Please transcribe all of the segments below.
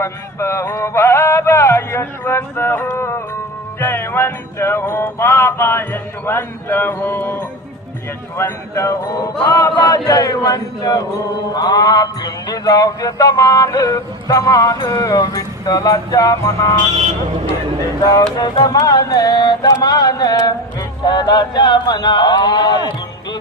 जयवंत हो बाबा यशवंत हो जयवंत हो बाबा यशवंत हो यशवंत हो बाबा जयवंत हो आ पिंडी जाऊ समान समान विठ्ठलाच्या मनात पिंडी जाऊ समान समान विठ्ठलाच्या मनात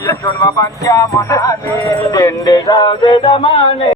you're going to be a man.